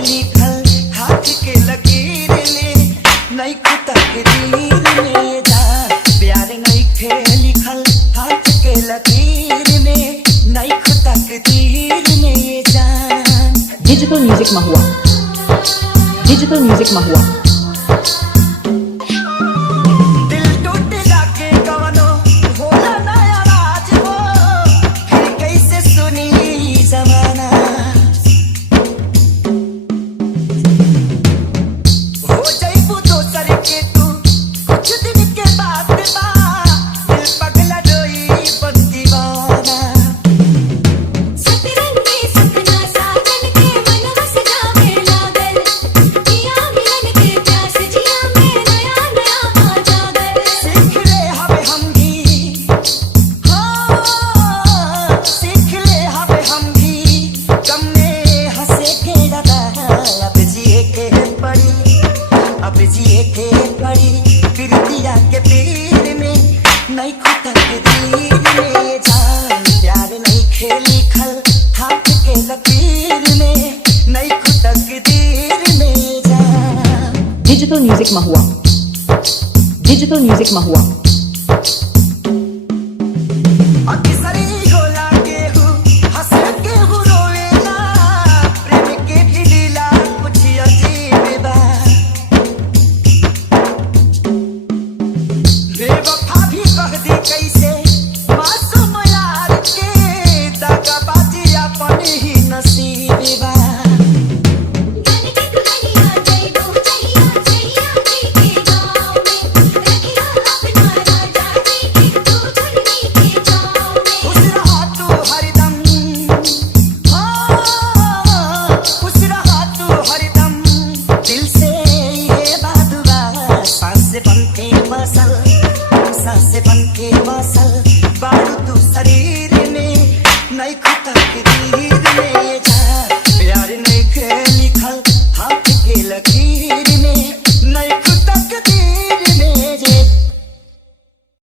लिखल हाथ के लकीर में, नहीं तकदीर में जान। प्यार नहीं खे लिखल हाथ के लकीर में, नहीं तकदीर में जान। डिजिटल म्यूजिक महुआ, डिजिटल म्यूजिक महुआ। डिजिटल म्यूजिक महुआ, डिजिटल म्यूजिक महुआ।